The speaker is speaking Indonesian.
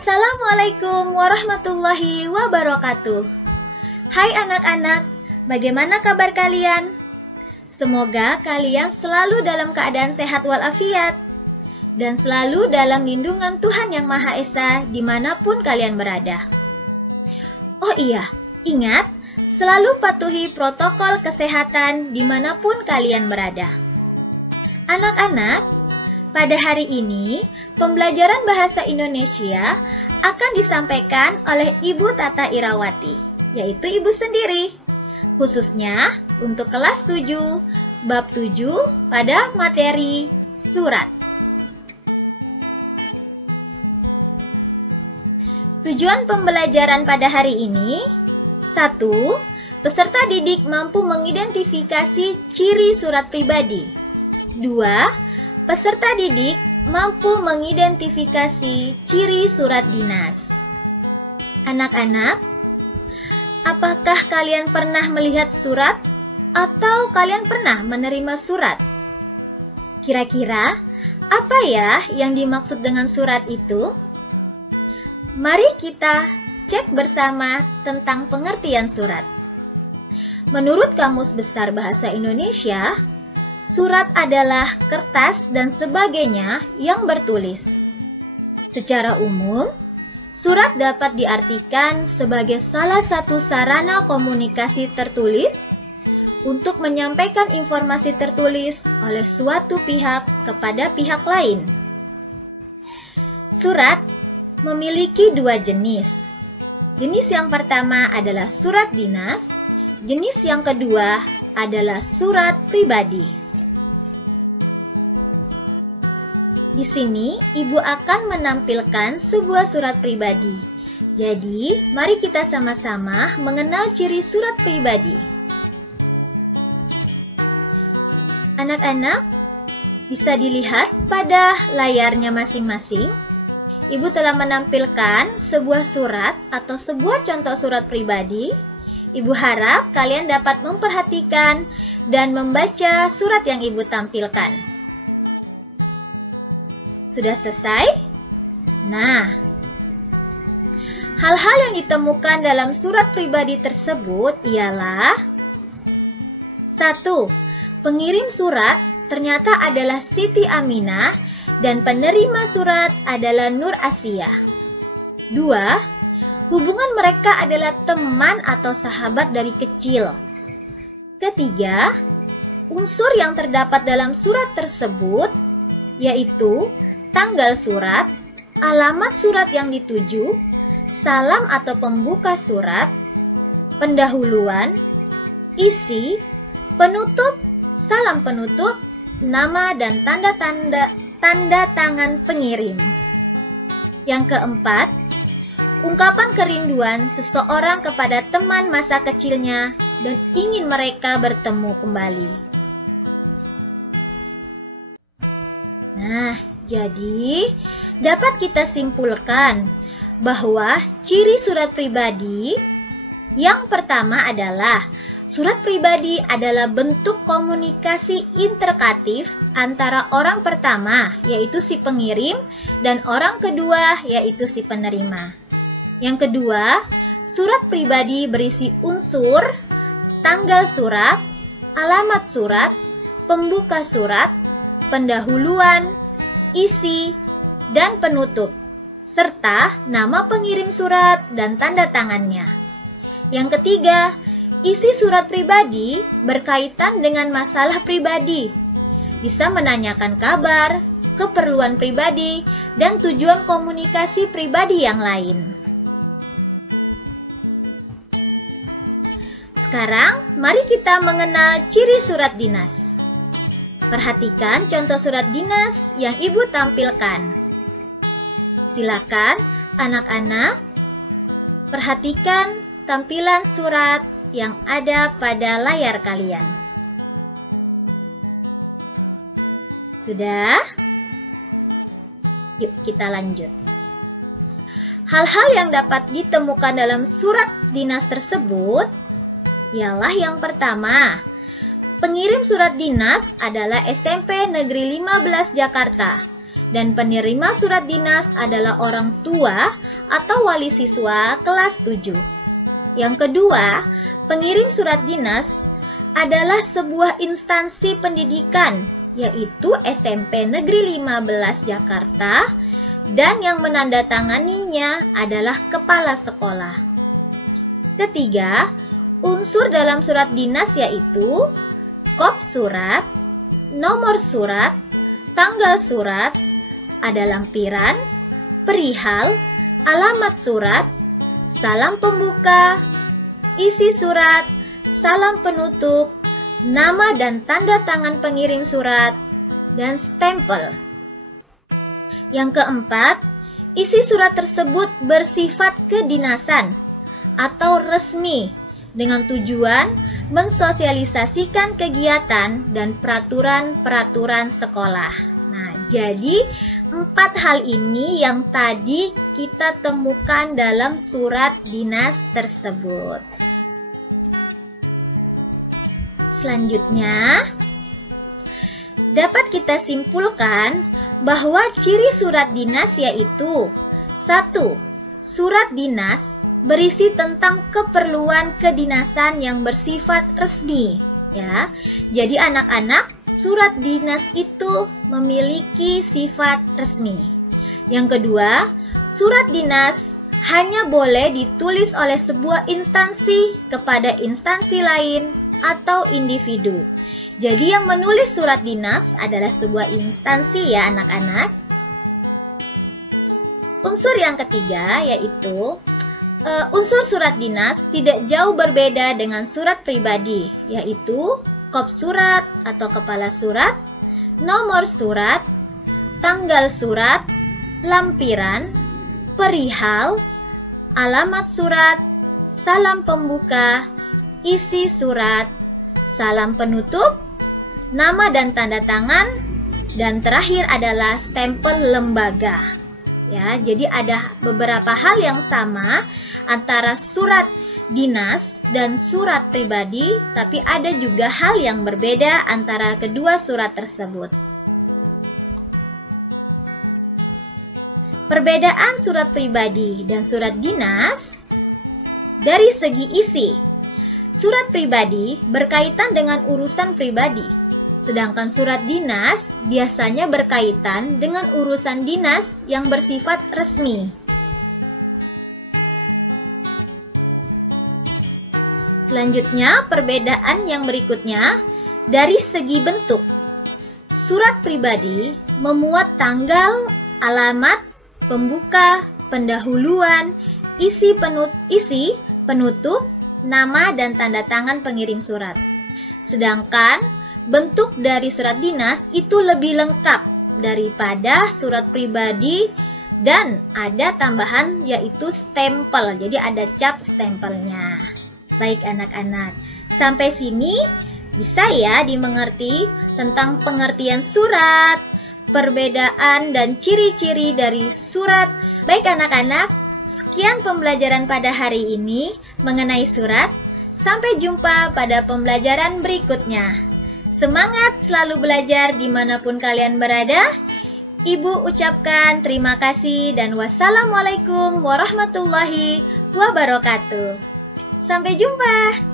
Assalamualaikum warahmatullahi wabarakatuh. Hai anak-anak, bagaimana kabar kalian? Semoga kalian selalu dalam keadaan sehat walafiat dan selalu dalam lindungan Tuhan Yang Maha Esa dimanapun kalian berada. Oh iya, ingat, selalu patuhi protokol kesehatan dimanapun kalian berada. Anak-anak, pada hari ini pembelajaran bahasa Indonesia akan disampaikan oleh Ibu Tata Irawati, yaitu Ibu sendiri, khususnya untuk kelas 7, bab 7 pada materi surat. Tujuan pembelajaran pada hari ini: 1. Peserta didik mampu mengidentifikasi ciri surat pribadi. 2. Peserta didik mampu mengidentifikasi ciri surat dinas. Anak-anak, apakah kalian pernah melihat surat atau kalian pernah menerima surat? Kira-kira apa ya yang dimaksud dengan surat itu? Mari kita cek bersama tentang pengertian surat. Menurut Kamus Besar Bahasa Indonesia, surat adalah kertas dan sebagainya yang bertulis. Secara umum, surat dapat diartikan sebagai salah satu sarana komunikasi tertulis untuk menyampaikan informasi tertulis oleh suatu pihak kepada pihak lain. Surat memiliki dua jenis. Jenis yang pertama adalah surat dinas, jenis yang kedua adalah surat pribadi. Di sini, Ibu akan menampilkan sebuah surat pribadi. Jadi, mari kita sama-sama mengenal ciri surat pribadi. Anak-anak, bisa dilihat pada layarnya masing-masing. Ibu telah menampilkan sebuah surat atau sebuah contoh surat pribadi. Ibu harap kalian dapat memperhatikan dan membaca surat yang Ibu tampilkan. Sudah selesai? Nah, hal-hal yang ditemukan dalam surat pribadi tersebut ialah: 1. Pengirim surat ternyata adalah Siti Aminah dan penerima surat adalah Nur Asia. 2. Hubungan mereka adalah teman atau sahabat dari kecil. 3. Unsur yang terdapat dalam surat tersebut yaitu tanggal surat, alamat surat yang dituju, salam atau pembuka surat, pendahuluan, isi, penutup, salam penutup, nama dan tanda tangan pengirim. Yang keempat, ungkapan kerinduan seseorang kepada teman masa kecilnya dan ingin mereka bertemu kembali. Nah, jadi, dapat kita simpulkan bahwa ciri surat pribadi yang pertama adalah surat pribadi adalah bentuk komunikasi interakatif antara orang pertama, yaitu si pengirim, dan orang kedua, yaitu si penerima. Yang kedua, surat pribadi berisi unsur, tanggal surat, alamat surat, pembuka surat, pendahuluan, isi, dan penutup, serta nama pengirim surat dan tanda tangannya. Yang ketiga, isi surat pribadi berkaitan dengan masalah pribadi, bisa menanyakan kabar, keperluan pribadi, dan tujuan komunikasi pribadi yang lain. Sekarang, mari kita mengenal ciri surat dinas. Perhatikan contoh surat dinas yang Ibu tampilkan. Silakan anak-anak perhatikan tampilan surat yang ada pada layar kalian. Sudah? Yuk kita lanjut. Hal-hal yang dapat ditemukan dalam surat dinas tersebut ialah yang pertama, pengirim surat dinas adalah SMP Negeri 15 Jakarta dan penerima surat dinas adalah orang tua atau wali siswa kelas 7. Yang kedua, pengirim surat dinas adalah sebuah instansi pendidikan, yaitu SMP Negeri 15 Jakarta, dan yang menandatanganinya adalah kepala sekolah. Ketiga, unsur dalam surat dinas yaitu kop surat, nomor surat, tanggal surat, ada lampiran, perihal, alamat surat, salam pembuka, isi surat, salam penutup, nama dan tanda tangan pengirim surat, dan stempel. Yang keempat, isi surat tersebut bersifat kedinasan atau resmi dengan tujuan mensosialisasikan kegiatan dan peraturan-peraturan sekolah. Nah, jadi 4 hal ini yang tadi kita temukan dalam surat dinas tersebut. Selanjutnya, dapat kita simpulkan bahwa ciri surat dinas yaitu 1. Surat dinas berisi tentang keperluan kedinasan yang bersifat resmi, ya. Jadi anak-anak, surat dinas itu memiliki sifat resmi. Yang kedua, surat dinas hanya boleh ditulis oleh sebuah instansi kepada instansi lain atau individu. Jadi yang menulis surat dinas adalah sebuah instansi, ya anak-anak. Unsur yang ketiga yaitu unsur surat dinas tidak jauh berbeda dengan surat pribadi, yaitu kop surat atau kepala surat, nomor surat, tanggal surat, lampiran, perihal, alamat surat, salam pembuka, isi surat, salam penutup, nama dan tanda tangan, dan terakhir adalah stempel lembaga. Ya, jadi ada beberapa hal yang sama antara surat dinas dan surat pribadi, tapi ada juga hal yang berbeda antara kedua surat tersebut. Perbedaan surat pribadi dan surat dinas dari segi isi. Surat pribadi berkaitan dengan urusan pribadi, sedangkan surat dinas biasanya berkaitan dengan urusan dinas yang bersifat resmi. Selanjutnya, perbedaan yang berikutnya dari segi bentuk. Surat pribadi memuat tanggal, alamat, pembuka, pendahuluan, isi penutup, nama dan tanda tangan pengirim surat. Sedangkan bentuk dari surat dinas itu lebih lengkap daripada surat pribadi dan ada tambahan yaitu stempel. Jadi ada cap stempelnya. Baik anak-anak, sampai sini bisa ya dimengerti tentang pengertian surat, perbedaan dan ciri-ciri dari surat. Baik anak-anak, sekian pembelajaran pada hari ini mengenai surat. Sampai jumpa pada pembelajaran berikutnya. Semangat selalu belajar dimanapun kalian berada. Ibu ucapkan terima kasih dan wassalamualaikum warahmatullahi wabarakatuh. Sampai jumpa.